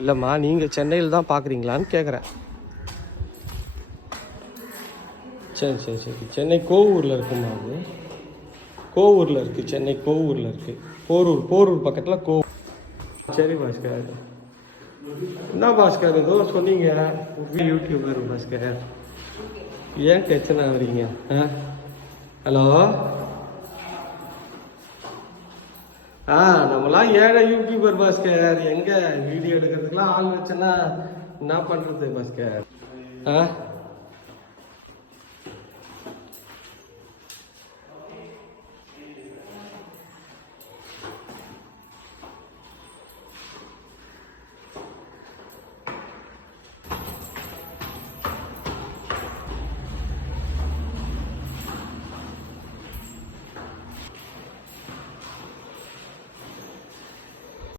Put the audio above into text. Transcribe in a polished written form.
இல்லைம்மா, நீங்கள் சென்னையில் தான் பார்க்குறீங்களான்னு கேட்குறேன். சரி சரி சரி. சென்னை கோவூரில் இருக்குமா? அது கோவூரில் இருக்குது. சென்னை கோவூரில் இருக்குது. போரூர் பக்கத்தில் சரி பாஸ்கர். என்ன பாஸ்கர் ஏதோ சொன்னீங்க, யூடியூபர் பாஸ்கர், ஏன் பிரச்சனை ஆகுறீங்க? ஹலோ. நம்மளாம் ஏழை யூடியூபர் பாஸ்கர். எங்கே வீடியோ எடுக்கிறதுக்கெலாம் ஆள் வச்சேன்னா என்ன பண்ணுறது பாஸ்கர்?